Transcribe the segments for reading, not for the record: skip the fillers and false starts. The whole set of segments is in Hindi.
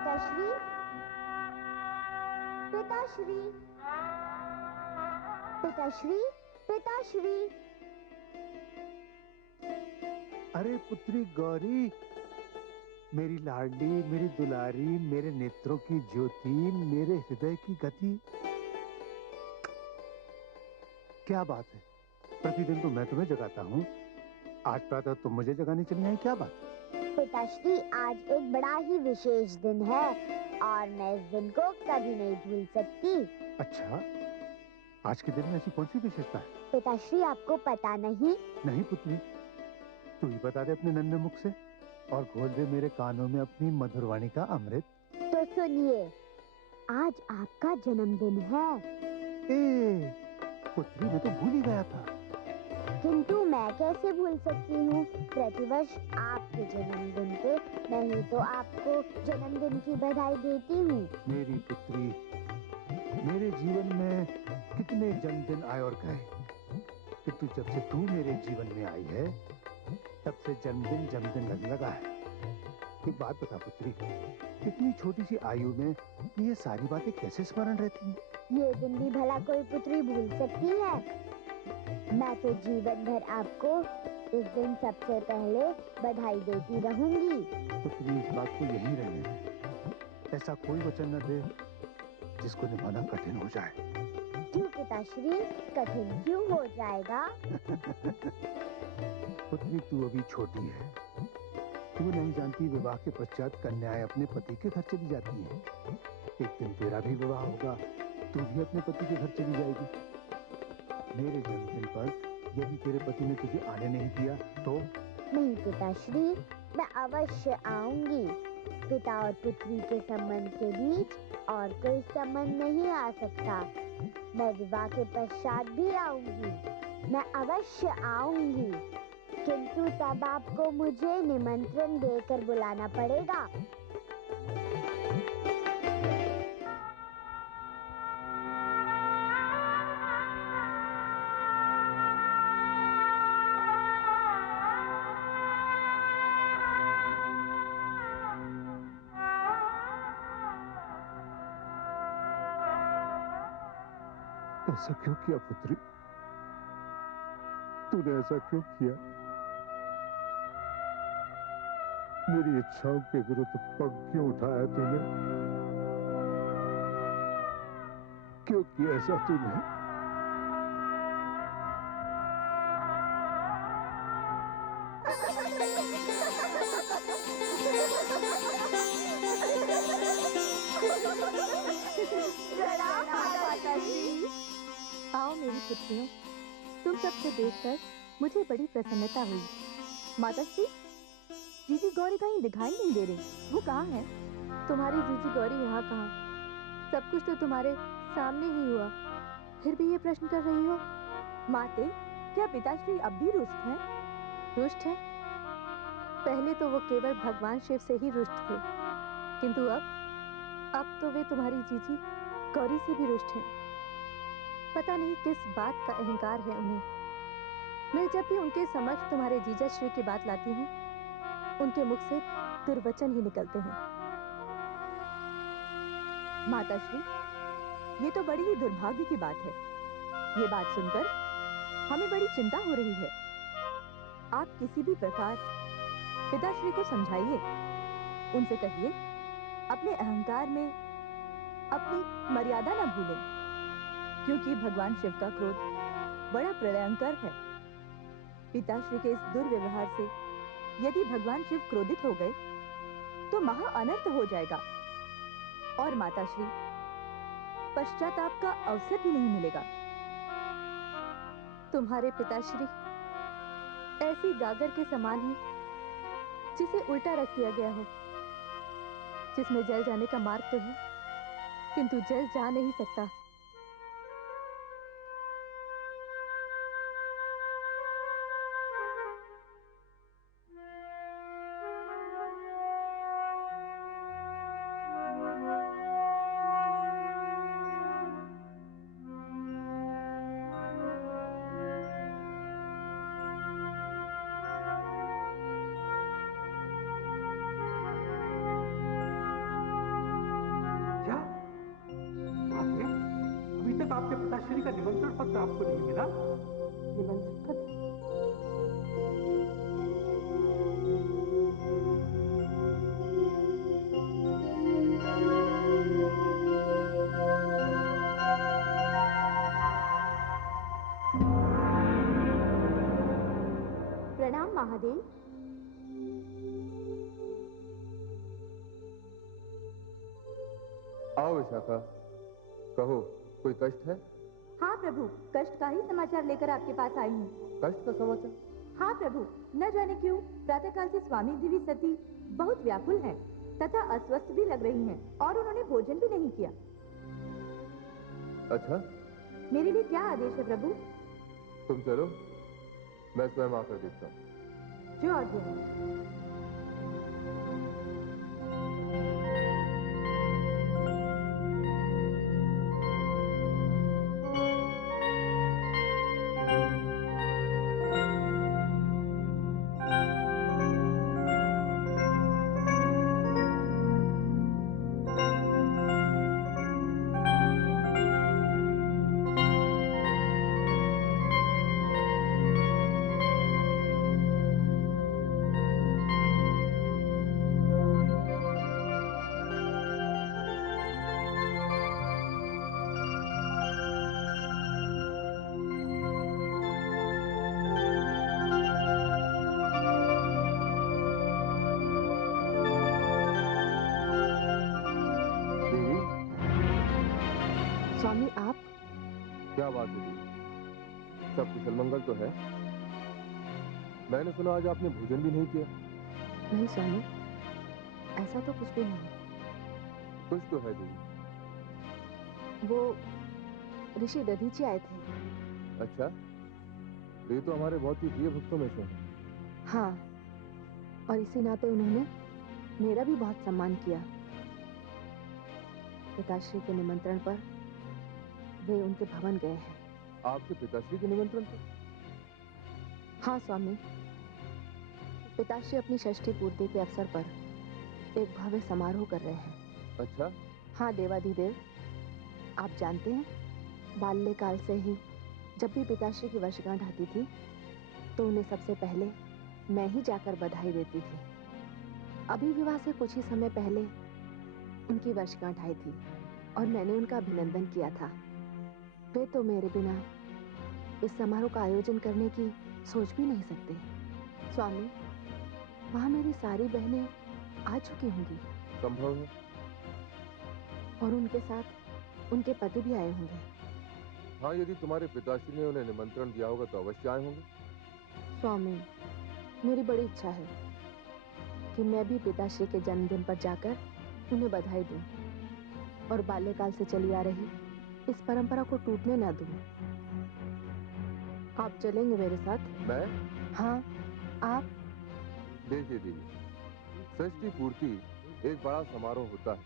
पिताश्री, पिताश्री, पिताश्री, पिताश्री। अरे पुत्री गौरी, मेरी लाडली, मेरी दुलारी, मेरे नेत्रों की ज्योति, मेरे हृदय की गति। क्या बात है, प्रतिदिन तो मैं तुम्हें जगाता हूँ, आज प्रातः तुम मुझे जगाने चली आई, क्या बात? पिताश्री, आज एक बड़ा ही विशेष दिन है और मैं इस दिन को कभी नहीं भूल सकती। अच्छा, आज के दिन में ऐसी कौन सी विशेषता है? पिताश्री, आपको पता नहीं? नहीं पुत्री, तू ही बता दे अपने नन्हे मुख से और घोल दे मेरे कानों में अपनी मधुरवाणी का अमृत। तो सुनिए, आज आपका जन्मदिन है। ए, पुत्री, मैं तो भूल ही गया था। किंतु मैं कैसे भूल सकती हूँ? प्रतिवर्ष आपके जन्मदिन पे मैं ही तो आपको जन्मदिन की बधाई देती हूँ। मेरी पुत्री, मेरे जीवन में कितने जन्मदिन आए और गए, किंतु जब से तू मेरे जीवन में आई है तब से जन्मदिन जन्मदिन लगने लगा है। एक बात बता पुत्री, इतनी छोटी सी आयु में ये सारी बातें कैसे स्मरण रहती हैं? ये दिन भी भला कोई पुत्री भूल सकती है? मैं तो जीवन भर आपको इस दिन सबसे पहले बधाई देती रहूंगी। पुत्री, इस बात को यही रहने दे, ऐसा कोई वचन न दे जिसको निभाना कठिन हो जाए। क्यों पिताश्री, कठिन क्यों हो जाएगा? पुत्री, तू अभी छोटी है, तू नहीं जानती विवाह के पश्चात कन्याएं अपने पति के घर चली जाती हैं। एक दिन तेरा भी विवाह होगा, तू भी अपने पति के घर चली जाएगी। मेरे जन्मदिन पर यदि तेरे पति ने तुझे आने नहीं दिया तो? नहीं पिताश्री, मैं अवश्य आऊंगी। पिता और पुत्री के संबंध के बीच और कोई संबंध नहीं आ सकता। मैं विवाह के पश्चात भी आऊंगी, मैं अवश्य आऊंगी, किंतु तब आपको मुझे निमंत्रण देकर बुलाना पड़ेगा। ऐसा क्यों किया पुत्री? तूने ऐसा क्यों किया? मेरी इच्छाओं के विरुद्ध पग क्यों उठाया तूने? क्यों किया ऐसा तूने? आओ मेरी पुत्रियों, तुम सबको देखकर मुझे बड़ी प्रसन्नता हुई। माताश्री, जीजी गौरी कहीं दिखाई नहीं दे रही, वो कहाँ है? तुम्हारी जीजी गौरी यहाँ कहाँ? सब कुछ तो तुम्हारे सामने ही हुआ, फिर भी ये प्रश्न कर रही हो। माते, क्या पिताश्री अब भी रुष्ट हैं? रुष्ट हैं? पहले तो वो केवल भगवान शिव से ही रुष्ट थे, किंतु अब तो वे तुम्हारी जीजी गौरी से भी रुष्ट हैं। पता नहीं किस बात का अहंकार है उन्हें। मैं जब भी उनके समक्ष तुम्हारे जीजा श्री की बात लाती हूँ, उनके मुख से दुर्वचन ही निकलते हैं। माताश्री, ये तो बड़ी ही दुर्भाग्य की बात है। ये बात सुनकर हमें बड़ी चिंता हो रही है। आप किसी भी प्रकार पिताश्री को समझाइए, उनसे कहिए अपने अहंकार में अपनी मर्यादा न भूलें, क्योंकि भगवान शिव का क्रोध बड़ा प्रलयंकर है। पिताश्री के इस दुर्व्यवहार से यदि भगवान शिव क्रोधित हो गए तो महा अनर्थ हो जाएगा और माताश्री पश्चाताप का अवसर भी नहीं मिलेगा। तुम्हारे पिताश्री ऐसी गागर के समान ही जिसे उल्टा रख दिया गया हो, जिसमें जल जाने का मार्ग तो है किंतु जल जा नहीं सकता। आपके पिताश्री का निमंत्रण पत्र आपको नहीं मिला? निमंत्रण पत्र? प्रणाम महादेव। आओ विशाखा, कहो कोई कष्ट है? हाँ प्रभु, कष्ट का ही समाचार लेकर आपके पास आई हूँ। कष्ट का समाचार? हाँ प्रभु, न जाने क्यों प्रातःकाल से स्वामी देवी सती बहुत व्याकुल हैं तथा अस्वस्थ भी लग रही हैं और उन्होंने भोजन भी नहीं किया। अच्छा, मेरे लिए क्या आदेश है प्रभु? तुम चलो, मैं स्वयं आकर देखता हूँ। जो आज्ञा है। स्वामी आप? क्या बात है दीदी, सब कुशल मंगल तो है? मैंने सुना आज आपने भोजन भी नहीं किया। नहीं स्वामी, ऐसा तो कुछ भी नहीं। कुछ तो है दीदी। वो ऋषि दधीची आए थे। अच्छा, वे तो हमारे बहुत ही प्रिय भक्तों में से हैं। हाँ, और इसी नाते उन्होंने मेरा भी बहुत सम्मान किया। पिताश्री के निमंत्रण पर वे उनके भवन गए हैं। आपके पिताश्री के निमंत्रण पर? हाँ स्वामी, पिताश्री अपनी षष्ठी पूर्ति के अवसर पर एक भव्य समारोह कर रहे हैं। अच्छा? हाँ देवाधिदेव, आप जानते हैं बाल्यकाल से ही जब भी पिताश्री की वर्षगांठ आती थी तो उन्हें सबसे पहले मैं ही जाकर बधाई देती थी। अभी विवाह से कुछ ही समय पहले उनकी वर्षगांठ आई थी और मैंने उनका अभिनंदन किया था। वे तो मेरे बिना इस समारोह का आयोजन करने की सोच भी नहीं सकते। स्वामी, वहां मेरी सारी बहनें आ चुकी होंगी। संभव है। और उनके साथ उनके पति भी आए होंगे। हाँ, यदि तुम्हारे पिताश्री ने उन्हें निमंत्रण दिया होगा तो अवश्य आए होंगे। स्वामी, मेरी बड़ी इच्छा है कि मैं भी पिताश्री के जन्मदिन पर जाकर उन्हें बधाई दूं और बाल्यकाल से चली आ रही इस परंपरा को टूटने ना दूं। आप चलेंगे मेरे साथ? मैं? हाँ, आप। देखिए दीदी, षष्ठी पूर्ति एक बड़ा समारोह होता है।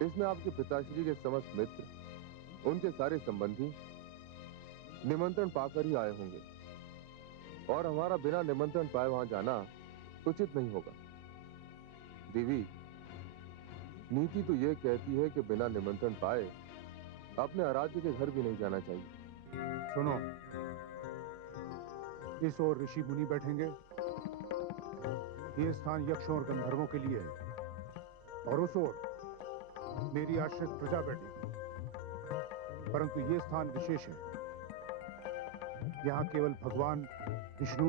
इसमें आपके पिताश्री के समस्त मित्र, उनके सारे संबंधी निमंत्रण पाकर ही आए होंगे और हमारा बिना निमंत्रण पाए वहां जाना उचित नहीं होगा। देवी, नीति तो यह कहती है कि बिना निमंत्रण पाए अपने आराध्य के घर भी नहीं जाना चाहिए। सुनो, इस ओर ऋषि मुनि बैठेंगे। ये स्थान यक्षों और गंधर्वों के लिए है और उस ओर मेरी आश्रित प्रजा बैठेगी। परंतु ये स्थान विशेष है। यहाँ केवल भगवान विष्णु,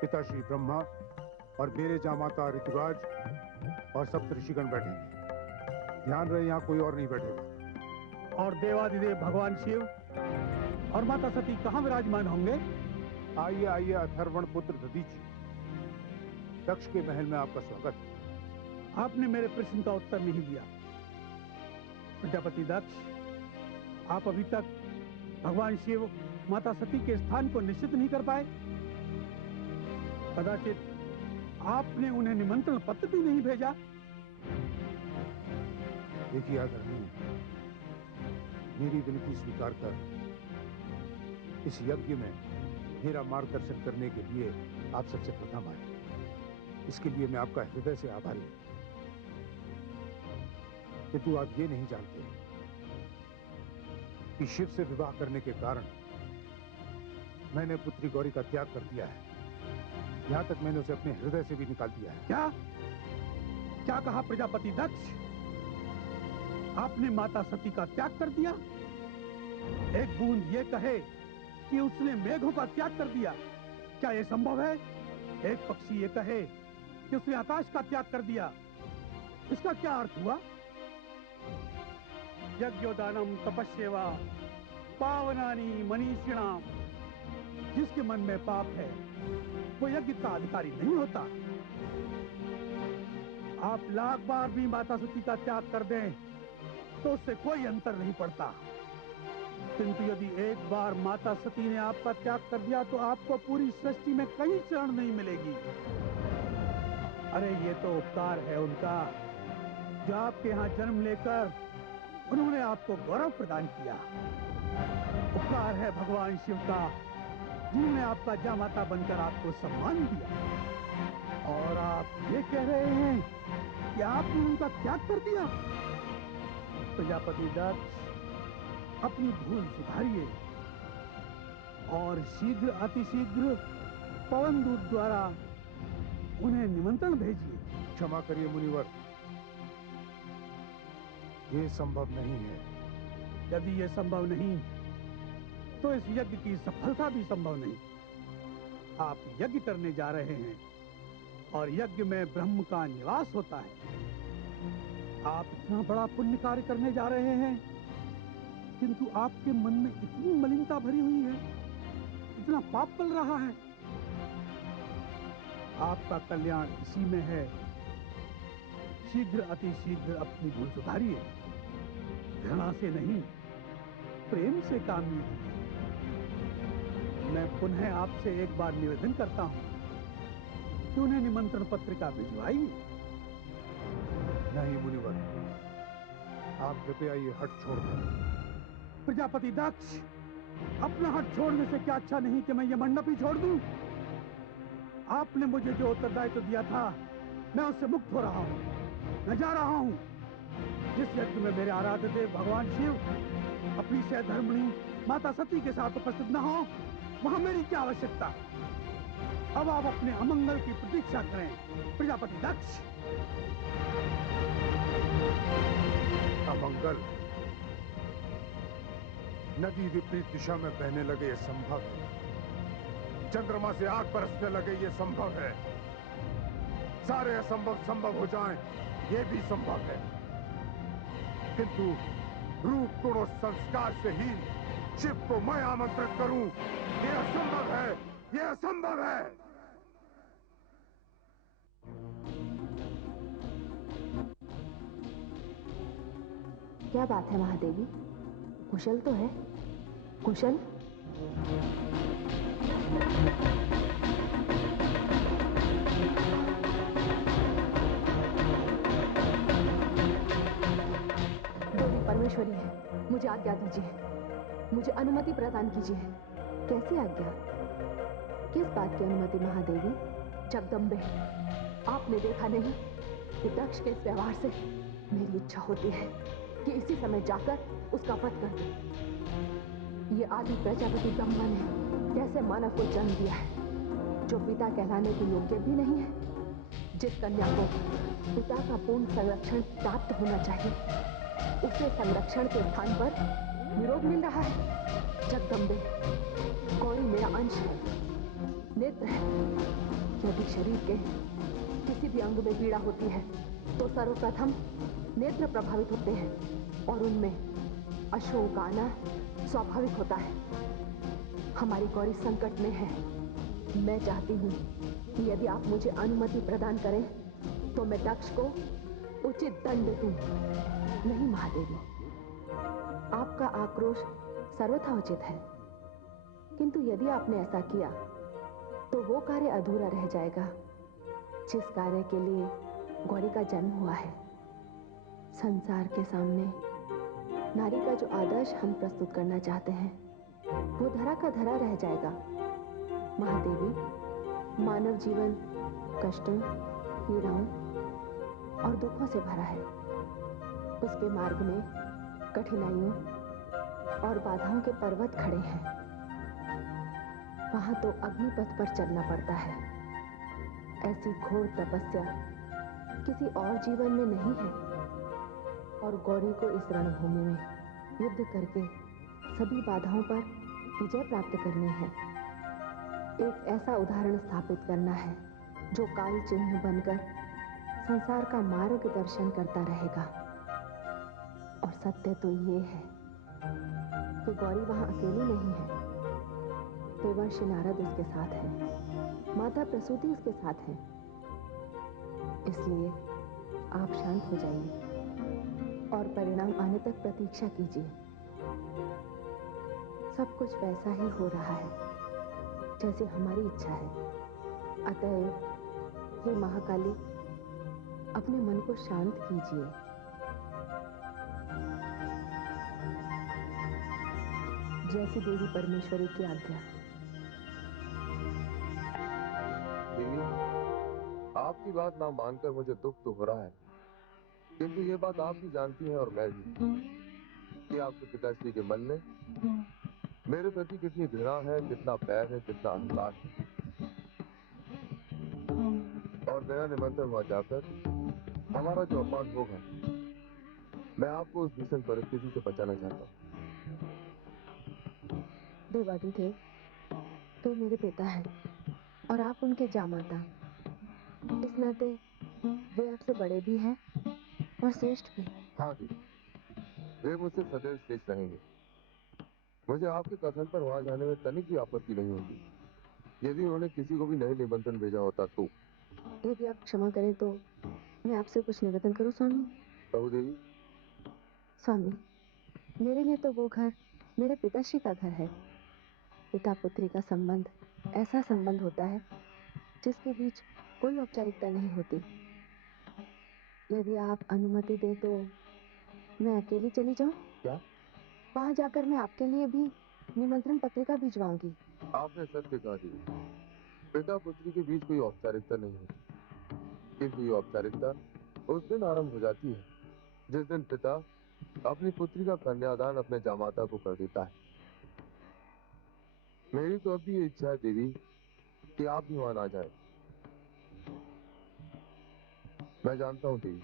पिताश्री ब्रह्मा और मेरे जामाता ऋतुराज और सप्त ऋषिगण बैठेंगे। ध्यान रहे, यहाँ कोई और नहीं बैठेगा। और देवादिदेव भगवान शिव और माता सती कहाँ विराजमान होंगे? आइए आइए अथर्वण पुत्र दधीची, दक्ष के महल में आपका स्वागत है। आपने मेरे प्रश्न का उत्तर नहीं दिया। प्रजापति दक्ष, आप अभी तक भगवान शिव माता सती के स्थान को निश्चित नहीं कर पाए। कदाचित आपने उन्हें निमंत्रण पत्र भी नहीं भेजा। देखिए आदरणीय, मेरी विनती स्वीकार कर इस यज्ञ में मेरा मार्गदर्शन करने के लिए आप सबसे प्रथम आए। इसके लिए मैं आपका हृदय से आभारी हूं। किंतु आप ये नहीं जानते कि शिव से विवाह करने के कारण मैंने पुत्री गौरी का त्याग कर दिया है। यहां तक मैंने उसे अपने हृदय से भी निकाल दिया है। क्या क्या कहा प्रजापति दक्ष? आपने माता सती का त्याग कर दिया? एक बूंद ये कहे कि उसने मेघों का त्याग कर दिया, क्या यह संभव है? एक पक्षी ये कहे कि उसने आकाश का त्याग कर दिया, इसका क्या अर्थ हुआ? यज्ञोदानम तपस्येवा पावनानि मनीषिणाम। जिसके मन में पाप है वो यज्ञ का अधिकारी नहीं होता। आप लाख बार भी माता सती का त्याग कर दें तो उससे कोई अंतर नहीं पड़ता, किंतु यदि एक बार माता सती ने आपका त्याग कर दिया तो आपको पूरी सृष्टि में कहीं शरण नहीं मिलेगी। अरे ये तो उपकार है उनका, जो आपके यहाँ जन्म लेकर उन्होंने आपको गौरव प्रदान किया। उपकार है भगवान शिव का, जिन्होंने आपका जामाता बनकर आपको सम्मान दिया। और आप ये कह रहे हैं कि आपने उनका त्याग कर दिया? प्रजापति दक्ष, अपनी भूल सुधारिए और शीघ्र अतिशीघ्र पवन दूत द्वारा उन्हें निमंत्रण भेजिए। क्षमा करिए मुनिवर, ये संभव नहीं है। यदि ये संभव नहीं तो इस यज्ञ की सफलता भी संभव नहीं। आप यज्ञ करने जा रहे हैं और यज्ञ में ब्रह्म का निवास होता है। आप इतना बड़ा पुण्य कार्य करने जा रहे हैं, किंतु आपके मन में इतनी मलिनता भरी हुई है, इतना पाप पल रहा है। आपका कल्याण इसी में है। शीघ्र अतिशीघ्र अपनी भूल सुधारिए। घृणा से नहीं, प्रेम से काम लीजिए। मैं पुनः आपसे एक बार निवेदन करता हूं कि उन्हें निमंत्रण पत्रिका भिजवाइए। नहीं मुनिवर, आप कृपया ये हट छोड़ दें। प्रजापति दक्ष, अपना हट छोड़ने से क्या अच्छा नहीं कि मैं ये मंडप ही छोड़ दूं? आपने मुझे जो उत्तरदायित्व दिया था, मैं उससे मुक्त हो रहा हूं। मैं जा रहा हूं। जिस यज्ञ में मेरे आराध्य देव भगवान शिव अपनी सहधर्मिणी माता सती के साथ उपस्थित न हो, वहां मेरी क्या आवश्यकता? अब आप अपने अमंगल की प्रतीक्षा करें प्रजापति दक्ष। अमंगल? नदी विपरीत दिशा में बहने लगे ये संभव है। चंद्रमा से आग बरसने लगे ये संभव है। सारे असंभव संभव हो जाएं ये भी संभव है, किंतु रूप गुण और संस्कार से ही शिव को मैं आमंत्रित करूं, ये असंभव है। ये असंभव है। क्या बात है महादेवी, कुशल तो है? कुशल? देवी परमेश्वरी है, मुझे आज्ञा दीजिए, मुझे अनुमति प्रदान कीजिए। कैसी आज्ञा? किस बात की अनुमति महादेवी? जगदम्बे, आपने देखा नहीं कि दक्ष के इस व्यवहार से मेरी इच्छा होती है कि इसी समय जाकर उसका वध कर दूं। ये आदि प्रजापति ब्रह्मा ने कैसे मानव को जन्म दिया है, जो पिता कहलाने के योग्य भी नहीं है। जिस कन्या को पिता का पूर्ण संरक्षण प्राप्त होना चाहिए, उसे संरक्षण के स्थान पर विरोध मिल रहा है। जगदम्बे, गौरी मेरा अंश है, नेत्र है। यदि शरीर के किसी भी अंग में पीड़ा होती है तो सर्वप्रथम नेत्र प्रभावित होते हैं और उनमें अश्रु का आना स्वाभाविक होता है। हमारी गौरी संकट में है। मैं चाहती हूँ कि यदि आप मुझे अनुमति प्रदान करें तो मैं दक्ष को उचित दंड दूं। नहीं महादेवी, आपका आक्रोश सर्वथा उचित है, किंतु यदि आपने ऐसा किया तो वो कार्य अधूरा रह जाएगा जिस कार्य के लिए गौरी का जन्म हुआ है। संसार के सामने नारी का जो आदर्श हम प्रस्तुत करना चाहते हैं, वो धरा का धरा रह जाएगा। महादेवी, मानव जीवन कष्टों, पीड़ाओं और दुखों से भरा है। उसके मार्ग में कठिनाइयों, और बाधाओं के पर्वत खड़े हैं। वहां तो अग्निपथ पर चलना पड़ता है। ऐसी घोर तपस्या किसी और जीवन में नहीं है। और गौरी को इस रणभूमि में युद्ध करके सभी बाधाओं पर विजय प्राप्त करनी है। एक ऐसा उदाहरण स्थापित करना है जो काल चिन्ह बनकर संसार का मार्गदर्शन करता रहेगा। और सत्य तो ये है कि गौरी वहां अकेली नहीं है। देवर्षि नारद उसके साथ है, माता प्रसूति उसके साथ है। इसलिए आप शांत हो जाइए और परिणाम आने तक प्रतीक्षा कीजिए। सब कुछ वैसा ही हो रहा है जैसे हमारी इच्छा है। अतएव हे महाकाली, अपने मन को शांत कीजिए। जैसी देवी परमेश्वरी की आज्ञा। देवी, आपकी बात ना मानकर मुझे दुख तो हो रहा है, किंतु ये बात आप भी जानती हैं और मैं भी, कि आपके पिताश्री के मन में मेरे प्रति कितनी घृणा है, कितना बैर है, कितना अहंकार है। और बिना निमंत्रण वहां जाकर हमारा जो अपमान होगा, मैं आपको उस भीषण परिस्थिति से बचाना चाहता हूँ। देवादिदेव, तो मेरे पिता हैं और आप उनके जामाता। इस नाते वे आपसे बड़े भी हैं और श्रेष्ठ भी। हाँ जी, वे मुझसे सदैव श्रेष्ठ रहेंगे। मुझे आपके कथन पर वहां जाने में तनिक भी आपत्ति नहीं होगी, यदि उन्होंने किसी को भी नहीं निमंत्रण भेजा होता तो। यदि आप क्षमा करें तो मैं आपसे कुछ निवेदन करूं स्वामी? प्रभु देवी। स्वामी, मेरे लिए तो वो घर मेरे पिताश्री का घर है। पिता पुत्री का संबंध ऐसा संबंध होता है जिसके बीच कोई औपचारिकता नहीं होती। यदि आप अनुमति दें तो मैं अकेली चली जाऊं? क्या? वहां जाकर मैं आपके लिए भी निमंत्रण पत्रिका भिजवाऊंगी। आपने सत्य कहा देवी, पिता पुत्री के बीच कोई औपचारिकता नहीं होती, किंतु ये औपचारिकता उस दिन आरंभ हो जाती है जिस दिन पिता अपनी पुत्री का कन्यादान अपने जामाता को कर देता है। मेरी तो अब भी ये इच्छा है देवी कि आप भी वहां ना जाए। मैं जानता हूँ देवी,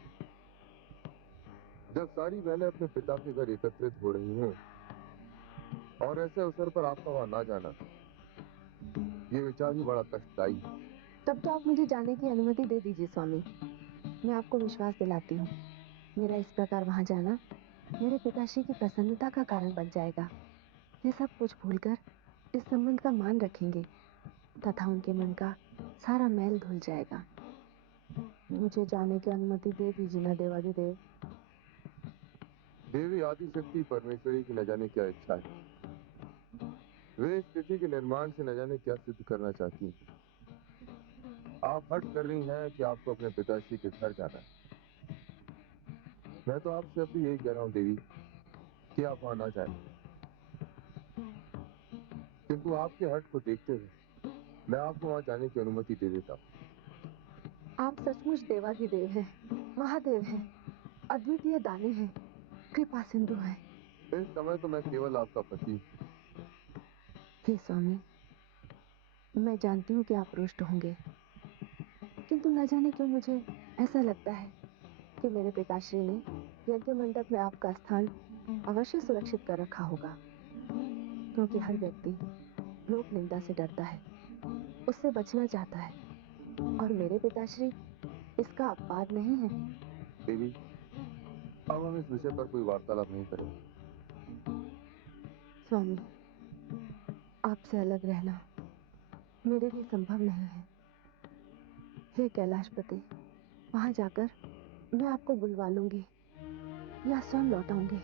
जब सारी बहनें अपने पिता के घर एकत्रित हो रही हैं और ऐसे अवसर पर आपका वहां ना जाना, ये विचार ही बड़ा कष्टदायी है। तब तो आप मुझे जाने की अनुमति दे दीजिए स्वामी। मैं आपको विश्वास दिलाती हूँ, मेरा इस प्रकार वहां जाना मेरे पिताश्री की प्रसन्नता का कारण बन जाएगा। वे सब कुछ भूलकर इस संबंध का मान रखेंगे तथा उनके मन का सारा मैल धुल जाएगा। मुझे जाने की अनुमति दे दीजिए ना देवादिदेव। देवी आदिशक्ति परमेश्वरी की न जाने क्या इच्छा है। वे इस स्थिति के निर्माण से न जाने क्या सिद्ध करना चाहती हैं। आप हट कर रही हैं कि आपको अपने पिताश्री के घर जाना है। मैं तो आपसे अब भी यही कह रहा हूँ देवी कि आप वहां ना जाएं। किंतु आपके हट को देखते हुए मैं आपको वहां जाने की अनुमति दे देता हूँ। आप सचमुच देवाधिदेव हैं, महादेव हैं, अद्वितीय दानी हैं, कृपा सिंधु हैं। इस समय तो मैं केवल आपका पति हूँ। हे स्वामी, मैं जानती हूँ कि आप रुष्ट होंगे, किंतु न जाने क्यों मुझे ऐसा लगता है कि मेरे पिताश्री ने यज्ञ मंडप में आपका स्थान अवश्य सुरक्षित कर रखा होगा, क्योंकि हर व्यक्ति लोक निंदा से डरता है, उससे बचना चाहता है, और मेरे पिताश्री इसका अपवाद नहीं है। देवी, अब हम इस विषय पर कोई वार्तालाप नहीं करेंगे। स्वामी, आपसे अलग रहना मेरे लिए संभव नहीं है। हे कैलाशपति, वहां जाकर मैं आपको बुलवा लूंगी या स्वयं लौटाऊंगी।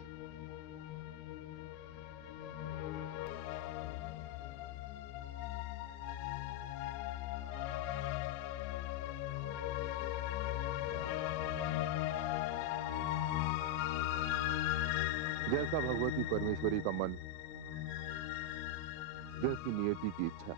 जैसा भगवती परमेश्वरी का मन, जैसी नियति की इच्छा।